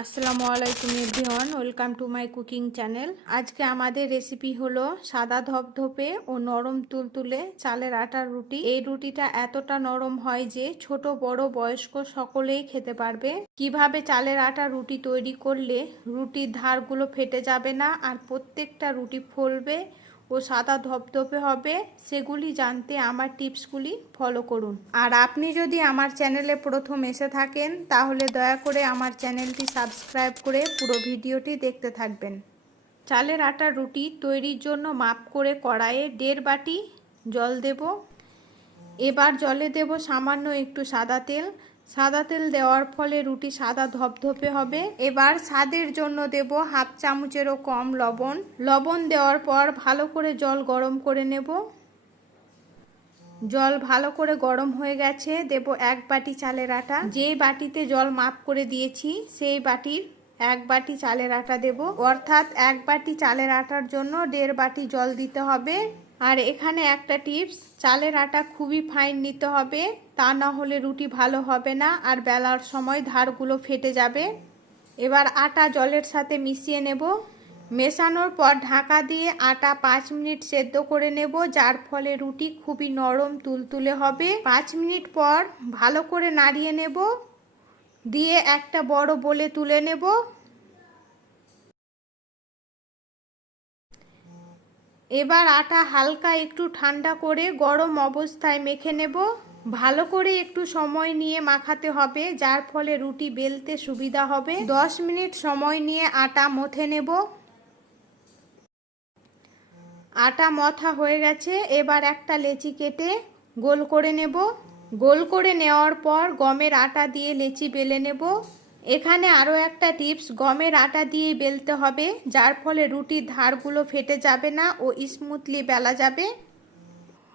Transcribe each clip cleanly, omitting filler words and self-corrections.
আসসালামু আলাইকুম everyone, welcome to my cooking channel. আজকে আমাদের রেসিপি হলো সাদা ধপধপে ও নরম তুলতুলে চালের আটার রুটি। এই রুটিটা এতটা নরম হয় যে ছোট বড় বয়স্ক সকলেই খেতে পারবে। কিভাবে চালের আটার রুটি তৈরি করলে রুটির ধারগুলো ফেটে যাবে না আর প্রত্যেকটা রুটি ফুলবে ও সাদা ধপধপে হবে, সেগুলি জানতে আমার টিপসগুলি ফলো করুন। আর আপনি যদি আমার চ্যানেলে প্রথম এসে থাকেন তাহলে দয়া করে আমার চ্যানেলটি সাবস্ক্রাইব করে পুরো ভিডিওটি দেখতে থাকবেন। চালের আটার রুটি তৈরির জন্য মাপ করে কড়াইয়ে 1.5 বাটি জল দেব। এবার জলে দেব সামান্য একটু সাদা তেল। সাদা তেল দেওয়ার ফলে রুটি সাদা ধপধপে হবে। এবার স্বাদের জন্য দেব 1/2 চামচেরও কম লবণ। লবণ দেওয়ার পর ভালো করে জল গরম করে নেব। জল ভালো করে গরম হয়ে গেছে, দেব 1 বাটি চালের আটা। যেই বাটিতে জল মাপ করে দিয়েছি সেই বাটির 1 বাটি চালের আটা দেব, অর্থাৎ 1 বাটি চালের আটার জন্য 1.5 বাটি জল দিতে হবে। আর এখানে একটা টিপস, চালের আটা খুবই ফাইন নিতে হবে, তা না হলে রুটি ভালো হবে না আর বেলার সময় ধারগুলো ফেটে যাবে। এবার আটা জলের সাথে মিশিয়ে নেব। মেশানোর পর ঢাকা দিয়ে আটা 5 মিনিট সেদ্ধ করে নেব, যার ফলে রুটি খুবই নরম তুলতুলে হবে। 5 মিনিট পর ভালো করে নাড়িয়ে নেব, দিয়ে একটা বড় বলে তুলে নেব। এবার আটা হালকা একটু ঠান্ডা করে গরম অবস্থায় মেখে নেব। ভালো করে একটু সময় নিয়ে মাখাতে হবে, যার ফলে রুটি বেলতে সুবিধা হবে। 10 মিনিট সময় নিয়ে আটা মথে নেব। আটা মথা হয়ে গেছে, এবার একটা লেচি কেটে গোল করে নেব। গোল করে নেওয়ার পর গমের আটা দিয়ে লেচি বেলে নেব। এখানে আরও একটা টিপস, গমের আটা দিয়ে বেলতে হবে, যার ফলে রুটির ধারগুলো ফেটে যাবে না ও স্মুথলি বেলা যাবে।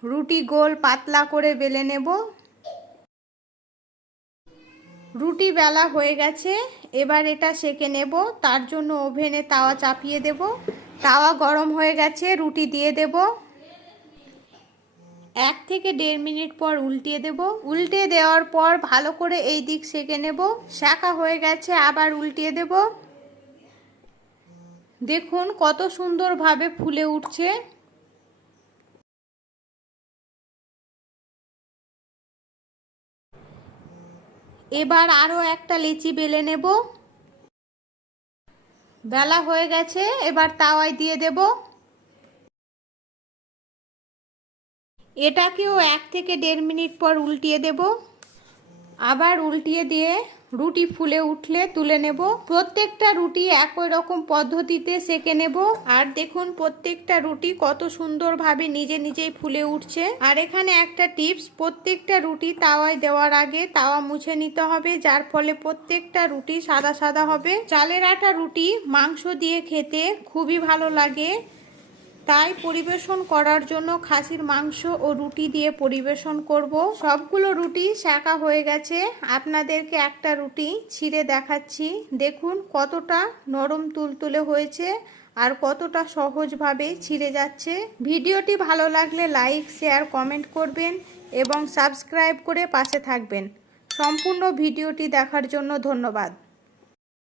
রুটি গোল পাতলা করে বেলে নেব। রুটি বেলা হয়ে গেছে, এবার এটা সেঁকে নেব। তার জন্য ওভেনে তাওয়া চাপিয়ে দেব। তাওয়া গরম হয়ে গেছে, রুটি দিয়ে দেব। 1 থেকে 1.5 মিনিট পর উল্টিয়ে দেব। উল্টে দেওয়ার পর ভালো করে এই দিক সেঁকে নেব। সেঁকা হয়ে গেছে, আবার উল্টিয়ে দেব। দেখুন কত সুন্দরভাবে ফুলে উঠছে। এবার আরও একটা লেচি বেলে নেব। বেলা হয়ে গেছে, এবার তাওয়ায় দিয়ে দেব। এটাকেও 1 থেকে 1.5 মিনিট পর উল্টিয়ে দেব। আবার উল্টিয়ে দিয়ে রুটি ফুলে উঠলে তুলে নেব। প্রত্যেকটা রুটি একই রকম পদ্ধতিতে সেঁকে নেব। আর দেখুন প্রত্যেকটা রুটি কত সুন্দরভাবে নিজে নিজেই ফুলে উঠছে। আর এখানে একটা টিপস, প্রত্যেকটা রুটি তাওয়ায় দেওয়ার আগে তাওয়া মুছে নিতে হবে, যার ফলে প্রত্যেকটা রুটি সাদা সাদা হবে। চালের আটা রুটি মাংস দিয়ে খেতে খুবই ভালো লাগে, তাই পরিবেশন করার জন্য খাসির মাংস ও রুটি দিয়ে পরিবেশন করব। সবগুলো রুটি সেঁকা হয়ে গেছে, আপনাদেরকে একটা রুটি ছিঁড়ে দেখাচ্ছি। দেখুন কতটা নরম তুলতুলে হয়েছে আর কতটা সহজভাবে ছিঁড়ে যাচ্ছে। ভিডিওটি ভালো লাগলে লাইক, শেয়ার, কমেন্ট করবেন এবং সাবস্ক্রাইব করে পাশে থাকবেন। সম্পূর্ণ ভিডিওটি দেখার জন্য ধন্যবাদ।